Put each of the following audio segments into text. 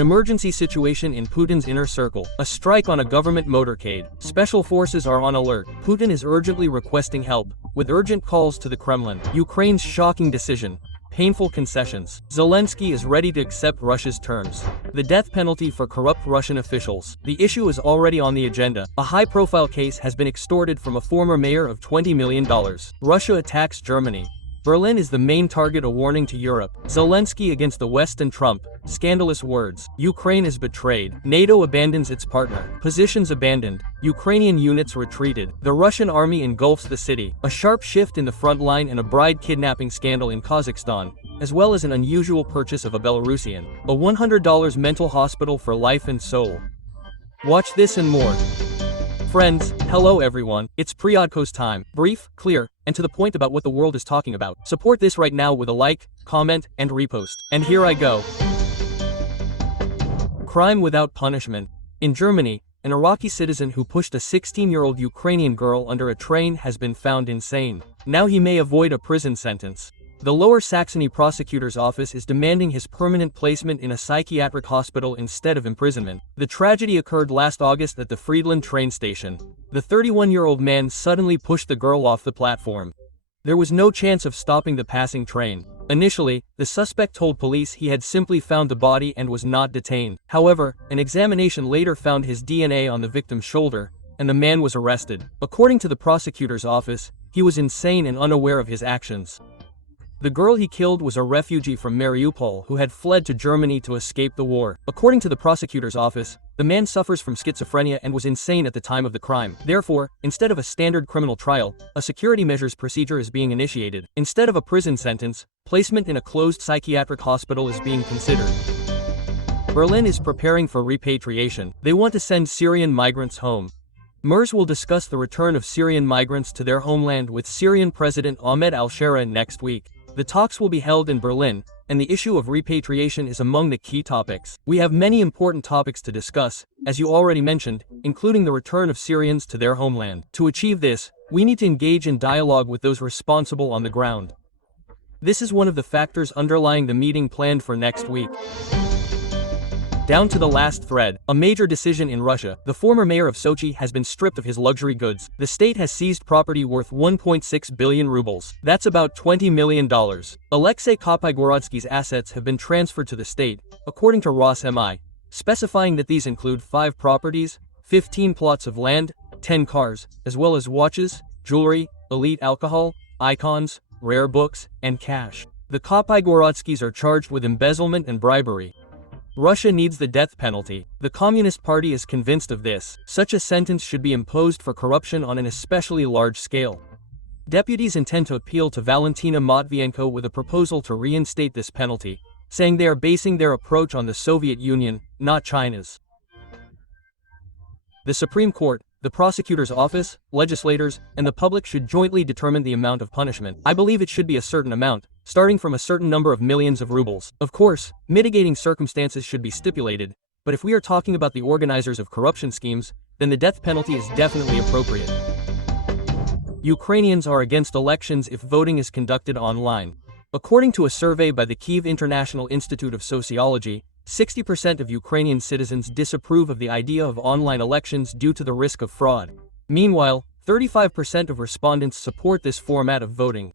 An emergency situation in Putin's inner circle. A strike on a government motorcade. Special forces are on alert. Putin is urgently requesting help, with urgent calls to the Kremlin. Ukraine's shocking decision. Painful concessions. Zelensky is ready to accept Russia's terms. The death penalty for corrupt Russian officials. The issue is already on the agenda. A high-profile case has been extorted from a former mayor of $20 million. Russia attacks Germany. Berlin is the main target, a warning to Europe. Zelensky against the West and Trump. Scandalous words. Ukraine is betrayed. NATO abandons its partner. Positions abandoned. Ukrainian units retreated. The Russian army engulfs the city. A sharp shift in the front line and a bride kidnapping scandal in Kazakhstan, as well as an unusual purchase of a Belarusian. A $100 mental hospital for life and soul. Watch this and more. Friends, hello everyone, it's Priodko's time. Brief, clear, and to the point about what the world is talking about. Support this right now with a like, comment, and repost. And here I go. Crime without punishment. In Germany, an Iraqi citizen who pushed a 16-year-old Ukrainian girl under a train has been found insane. Now he may avoid a prison sentence. The Lower Saxony prosecutor's office is demanding his permanent placement in a psychiatric hospital instead of imprisonment. The tragedy occurred last August at the Friedland train station. The 31-year-old man suddenly pushed the girl off the platform. There was no chance of stopping the passing train. Initially, the suspect told police he had simply found the body and was not detained. However, an examination later found his DNA on the victim's shoulder, and the man was arrested. According to the prosecutor's office, he was insane and unaware of his actions. The girl he killed was a refugee from Mariupol who had fled to Germany to escape the war. According to the prosecutor's office, the man suffers from schizophrenia and was insane at the time of the crime. Therefore, instead of a standard criminal trial, a security measures procedure is being initiated. Instead of a prison sentence, placement in a closed psychiatric hospital is being considered. Berlin is preparing for repatriation. They want to send Syrian migrants home. MERS will discuss the return of Syrian migrants to their homeland with Syrian President Ahmed al-Shara next week. The talks will be held in Berlin, and the issue of repatriation is among the key topics. We have many important topics to discuss, as you already mentioned, including the return of Syrians to their homeland. To achieve this, we need to engage in dialogue with those responsible on the ground. This is one of the factors underlying the meeting planned for next week. Down to the last thread, a major decision in Russia. The former mayor of Sochi has been stripped of his luxury goods. The state has seized property worth 1.6 billion rubles. That's about $20 million. Alexei Kopygorodsky's assets have been transferred to the state, according to RosMI, specifying that these include 5 properties, 15 plots of land, 10 cars, as well as watches, jewelry, elite alcohol, icons, rare books, and cash. The Kopygorodskys are charged with embezzlement and bribery. Russia needs the death penalty. The Communist Party is convinced of this. Such a sentence should be imposed for corruption on an especially large scale. Deputies intend to appeal to Valentina Matvienko with a proposal to reinstate this penalty, saying they are basing their approach on the Soviet Union, not China's. The Supreme Court, the prosecutor's office, legislators, and the public should jointly determine the amount of punishment. I believe it should be a certain amount, starting from a certain number of millions of rubles. Of course, mitigating circumstances should be stipulated, but if we are talking about the organizers of corruption schemes, then the death penalty is definitely appropriate. Ukrainians are against elections if voting is conducted online. According to a survey by the Kyiv International Institute of Sociology, 60% of Ukrainian citizens disapprove of the idea of online elections due to the risk of fraud. Meanwhile, 35% of respondents support this format of voting.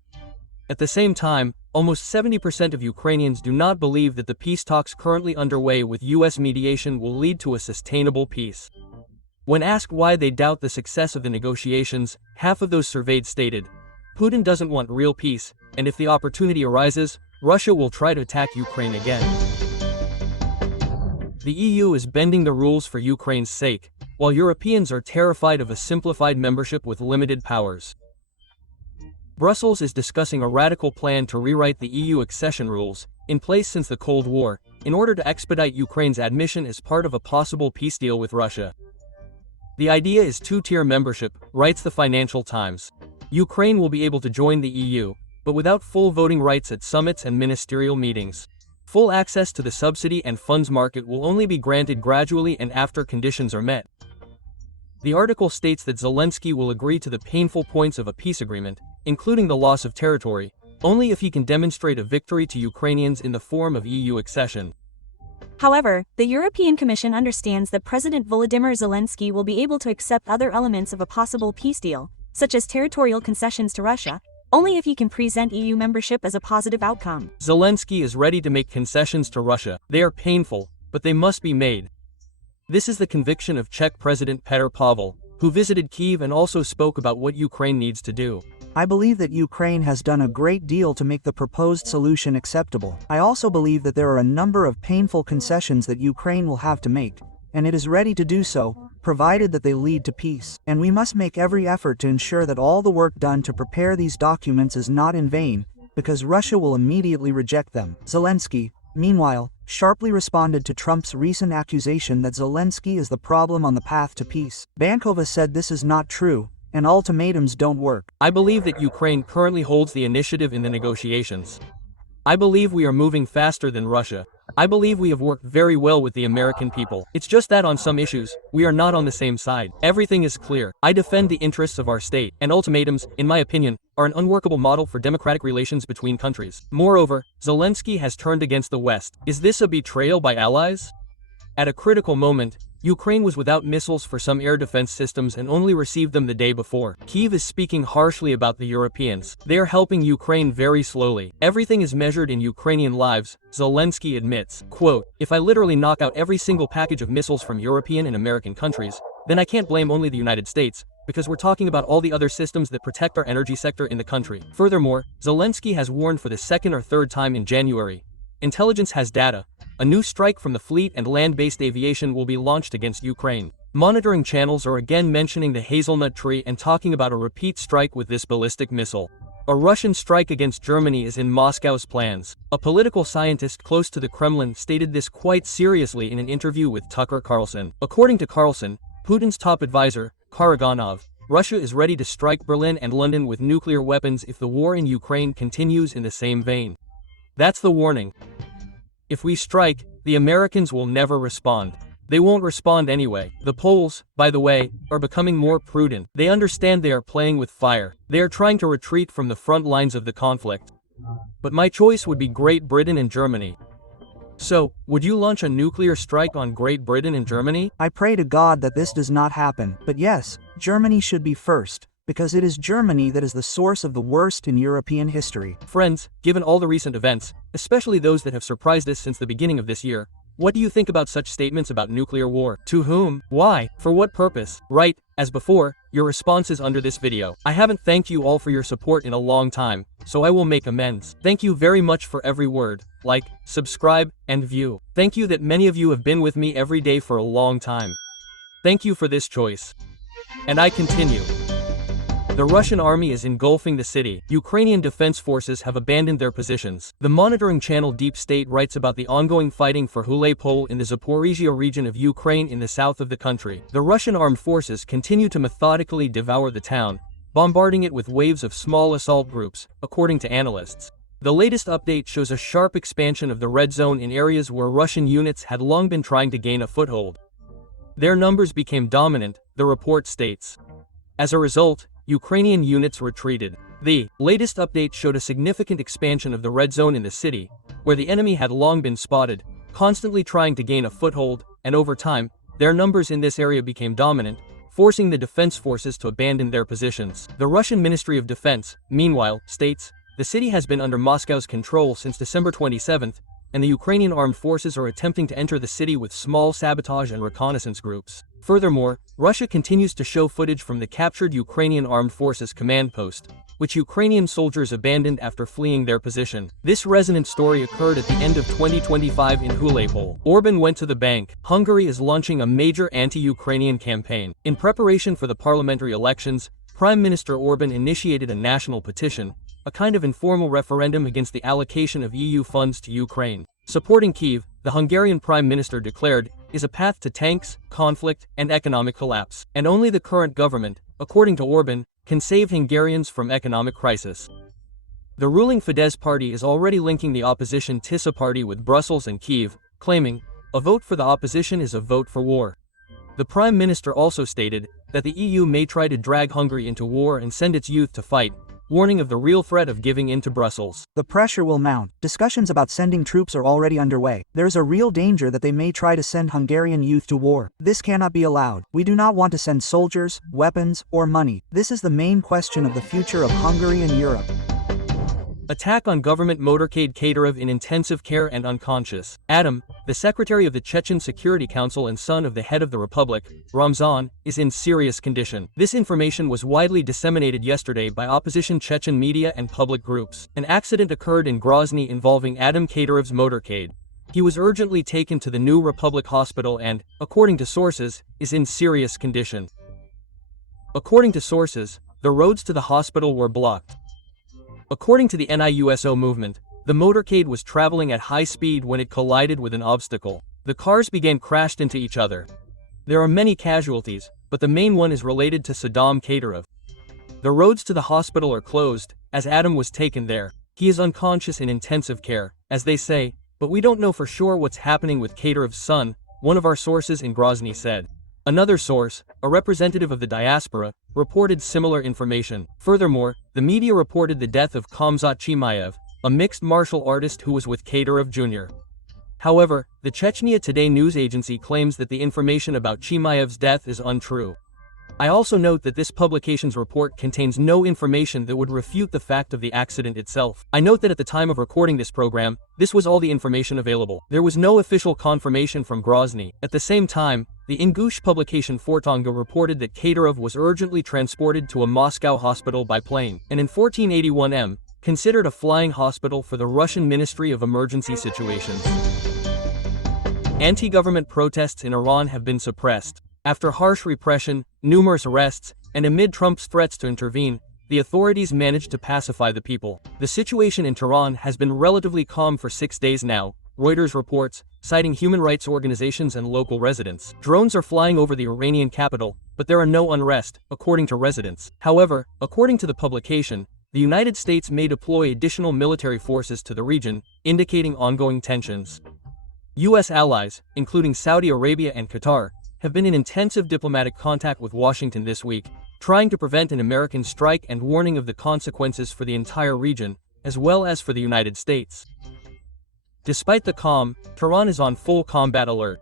At the same time, almost 70% of Ukrainians do not believe that the peace talks currently underway with US mediation will lead to a sustainable peace. When asked why they doubt the success of the negotiations, half of those surveyed stated, "Putin doesn't want real peace, and if the opportunity arises, Russia will try to attack Ukraine again." The EU is bending the rules for Ukraine's sake, while Europeans are terrified of a simplified membership with limited powers. Brussels is discussing a radical plan to rewrite the EU accession rules, in place since the Cold War, in order to expedite Ukraine's admission as part of a possible peace deal with Russia. The idea is two-tier membership, writes the Financial Times. Ukraine will be able to join the EU, but without full voting rights at summits and ministerial meetings. Full access to the subsidy and funds market will only be granted gradually and after conditions are met. The article states that Zelensky will agree to the painful points of a peace agreement, including the loss of territory, only if he can demonstrate a victory to Ukrainians in the form of EU accession. However, the European Commission understands that President Volodymyr Zelensky will be able to accept other elements of a possible peace deal, such as territorial concessions to Russia, only if he can present EU membership as a positive outcome. Zelensky is ready to make concessions to Russia. They are painful, but they must be made. This is the conviction of Czech President Petr Pavel, who visited Kyiv and also spoke about what Ukraine needs to do. I believe that Ukraine has done a great deal to make the proposed solution acceptable. I also believe that there are a number of painful concessions that Ukraine will have to make, and it is ready to do so, provided that they lead to peace. And we must make every effort to ensure that all the work done to prepare these documents is not in vain, because Russia will immediately reject them. Zelensky, meanwhile, sharply responded to Trump's recent accusation that Zelensky is the problem on the path to peace. Bankova said this is not true, and ultimatums don't work. I believe that Ukraine currently holds the initiative in the negotiations. I believe we are moving faster than Russia. I believe we have worked very well with the American people. It's just that on some issues, we are not on the same side. Everything is clear. I defend the interests of our state, and ultimatums, in my opinion, are an unworkable model for democratic relations between countries. Moreover, Zelensky has turned against the West. Is this a betrayal by allies? At a critical moment, Ukraine was without missiles for some air defense systems and only received them the day before. Kyiv is speaking harshly about the Europeans. They are helping Ukraine very slowly. Everything is measured in Ukrainian lives, Zelensky admits. Quote, "If I literally knock out every single package of missiles from European and American countries, then I can't blame only the United States, because we're talking about all the other systems that protect our energy sector in the country." Furthermore, Zelensky has warned for the second or third time in January. Intelligence has data. A new strike from the fleet and land-based aviation will be launched against Ukraine. Monitoring channels are again mentioning the hazelnut tree and talking about a repeat strike with this ballistic missile. A Russian strike against Germany is in Moscow's plans. A political scientist close to the Kremlin stated this quite seriously in an interview with Tucker Carlson. According to Carlson, Putin's top advisor, Karaganov, Russia is ready to strike Berlin and London with nuclear weapons if the war in Ukraine continues in the same vein. That's the warning. If we strike, the Americans will never respond. They won't respond anyway. The Poles, by the way, are becoming more prudent. They understand they are playing with fire. They are trying to retreat from the front lines of the conflict. But my choice would be Great Britain and Germany. So, would you launch a nuclear strike on Great Britain and Germany? I pray to God that this does not happen, but yes, Germany should be first, because it is Germany that is the source of the worst in European history. Friends, given all the recent events, especially those that have surprised us since the beginning of this year, what do you think about such statements about nuclear war? To whom? Why? For what purpose? Right, as before, your response is under this video. I haven't thanked you all for your support in a long time, so I will make amends. Thank you very much for every word, like, subscribe, and view. Thank you that many of you have been with me every day for a long time. Thank you for this choice. And I continue. The Russian army is engulfing the city. Ukrainian defense forces have abandoned their positions. The monitoring channel Deep State writes about the ongoing fighting for Hulepole in the Zaporizhia region of Ukraine in the south of the country. The Russian armed forces continue to methodically devour the town, bombarding it with waves of small assault groups, according to analysts. The latest update shows a sharp expansion of the red zone in areas where Russian units had long been trying to gain a foothold. Their numbers became dominant, the report states. As a result, Ukrainian units retreated. The latest update showed a significant expansion of the red zone in the city, where the enemy had long been spotted, constantly trying to gain a foothold, and over time, their numbers in this area became dominant, forcing the defense forces to abandon their positions. The Russian Ministry of Defense, meanwhile, states, the city has been under Moscow's control since December 27th, and the Ukrainian armed forces are attempting to enter the city with small sabotage and reconnaissance groups. Furthermore, Russia continues to show footage from the captured Ukrainian Armed Forces command post, which Ukrainian soldiers abandoned after fleeing their position. This resonant story occurred at the end of 2025 in Hulepole. Orban went to the bank. Hungary is launching a major anti-Ukrainian campaign. In preparation for the parliamentary elections, Prime Minister Orban initiated a national petition, a kind of informal referendum against the allocation of EU funds to Ukraine. Supporting Kyiv, the Hungarian Prime Minister declared, is a path to tanks, conflict, and economic collapse. And only the current government, according to Orban, can save Hungarians from economic crisis. The ruling Fidesz party is already linking the opposition Tisa party with Brussels and Kyiv, claiming, a vote for the opposition is a vote for war. The Prime Minister also stated that the EU may try to drag Hungary into war and send its youth to fight, warning of the real threat of giving in to Brussels. The pressure will mount. Discussions about sending troops are already underway. There is a real danger that they may try to send Hungarian youth to war. This cannot be allowed. We do not want to send soldiers, weapons, or money. This is the main question of the future of Hungary and Europe. Attack on government motorcade Kadyrov in intensive care and unconscious. Adam, the secretary of the Chechen Security Council and son of the head of the Republic, Ramzan, is in serious condition. This information was widely disseminated yesterday by opposition Chechen media and public groups. An accident occurred in Grozny involving Adam Kadyrov's motorcade. He was urgently taken to the New Republic Hospital and, according to sources, is in serious condition. According to sources, the roads to the hospital were blocked. According to the NIUSO movement, the motorcade was traveling at high speed when it collided with an obstacle. The cars began crashed into each other. There are many casualties, but the main one is related to Saddam Kadyrov. The roads to the hospital are closed, as Adam was taken there. He is unconscious in intensive care, as they say, but we don't know for sure what's happening with Kadyrov's son, one of our sources in Grozny said. Another source, a representative of the diaspora, reported similar information. Furthermore, the media reported the death of Kamzat Chimaev, a mixed martial artist who was with Kadyrov Jr. However, the Chechnya Today news agency claims that the information about Chimaev's death is untrue. I also note that this publication's report contains no information that would refute the fact of the accident itself. I note that at the time of recording this program, this was all the information available. There was no official confirmation from Grozny. At the same time, the Ingush publication Fortanga reported that Kadyrov was urgently transported to a Moscow hospital by plane, and in 1481 considered a flying hospital for the Russian Ministry of Emergency Situations. Anti-government protests in Iran have been suppressed. After harsh repression, numerous arrests, and amid Trump's threats to intervene, the authorities managed to pacify the people. The situation in Tehran has been relatively calm for 6 days now, Reuters reports, citing human rights organizations and local residents. Drones are flying over the Iranian capital, but there are no unrest, according to residents. However, according to the publication, the United States may deploy additional military forces to the region, indicating ongoing tensions. U.S. allies, including Saudi Arabia and Qatar, have been in intensive diplomatic contact with Washington this week, trying to prevent an American strike and warning of the consequences for the entire region, as well as for the United States. Despite the calm, Tehran is on full combat alert.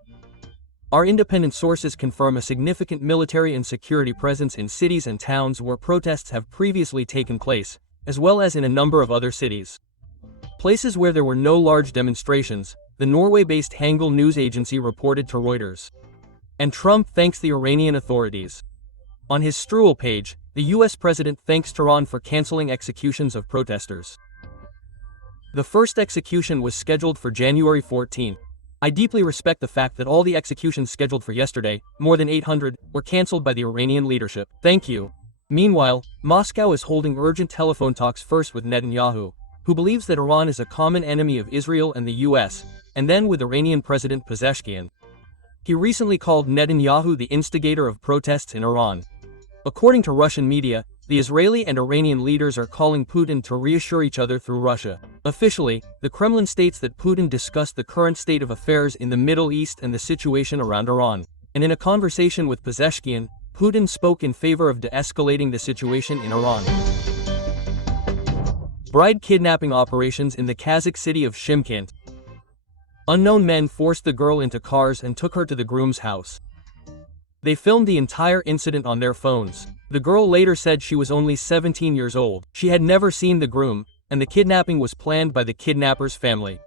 Our independent sources confirm a significant military and security presence in cities and towns where protests have previously taken place, as well as in a number of other cities. Places where there were no large demonstrations, the Norway-based Hangul news agency reported to Reuters. And Trump thanks the Iranian authorities. On his Struel page, the US president thanks Tehran for canceling executions of protesters. The first execution was scheduled for January 14. I deeply respect the fact that all the executions scheduled for yesterday, more than 800, were cancelled by the Iranian leadership. Thank you. Meanwhile, Moscow is holding urgent telephone talks first with Netanyahu, who believes that Iran is a common enemy of Israel and the US, and then with Iranian President Pezeshkian. He recently called Netanyahu the instigator of protests in Iran. According to Russian media, the Israeli and Iranian leaders are calling Putin to reassure each other through Russia. Officially, the Kremlin states that Putin discussed the current state of affairs in the Middle East and the situation around Iran. And in a conversation with Pezeshkian, Putin spoke in favor of de-escalating the situation in Iran. Bride kidnapping operations in the Kazakh city of Shymkent. Unknown men forced the girl into cars and took her to the groom's house. They filmed the entire incident on their phones. The girl later said she was only 17 years old. She had never seen the groom, and the kidnapping was planned by the kidnapper's family.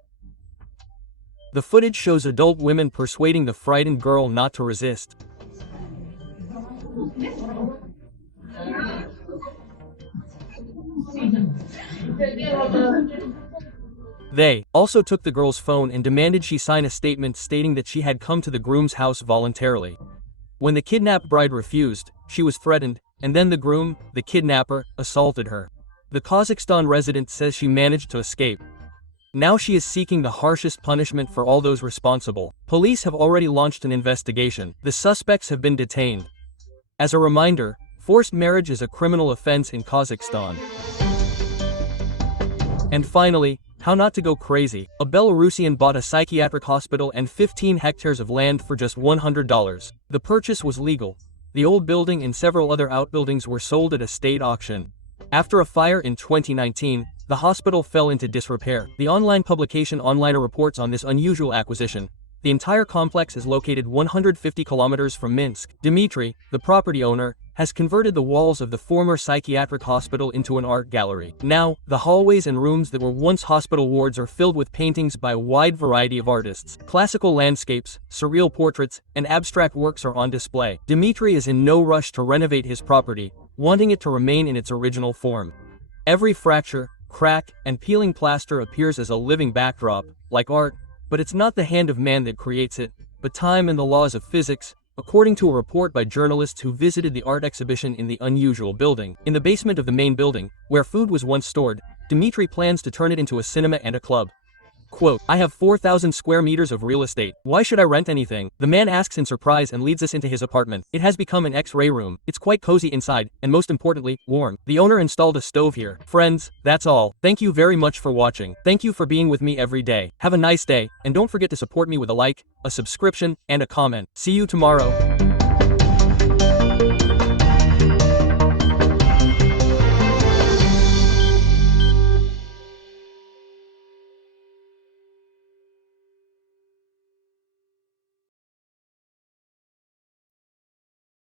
The footage shows adult women persuading the frightened girl not to resist. They also took the girl's phone and demanded she sign a statement stating that she had come to the groom's house voluntarily. When the kidnapped bride refused, she was threatened, and then the groom, the kidnapper, assaulted her. The Kazakhstan resident says she managed to escape. Now she is seeking the harshest punishment for all those responsible. Police have already launched an investigation. The suspects have been detained. As a reminder, forced marriage is a criminal offense in Kazakhstan. And finally, how not to go crazy. A Belarusian bought a psychiatric hospital and 15 hectares of land for just $100. The purchase was legal. The old building and several other outbuildings were sold at a state auction. After a fire in 2019, the hospital fell into disrepair. The online publication Onliner reports on this unusual acquisition. The entire complex is located 150 kilometers from Minsk. Dmitry, the property owner, has converted the walls of the former psychiatric hospital into an art gallery. Now, the hallways and rooms that were once hospital wards are filled with paintings by a wide variety of artists. Classical landscapes, surreal portraits, and abstract works are on display. Dmitry is in no rush to renovate his property, wanting it to remain in its original form. Every fracture, crack, and peeling plaster appears as a living backdrop, like art, but it's not the hand of man that creates it, but time and the laws of physics, according to a report by journalists who visited the art exhibition in the unusual building. In the basement of the main building, where food was once stored, Dmitry plans to turn it into a cinema and a club. Quote, "I have 4,000 square meters of real estate. Why should I rent anything?" The man asks in surprise and leads us into his apartment. It has become an X-ray room. It's quite cozy inside, and most importantly, warm. The owner installed a stove here. Friends, that's all. Thank you very much for watching. Thank you for being with me every day. Have a nice day, and don't forget to support me with a like, a subscription, and a comment. See you tomorrow.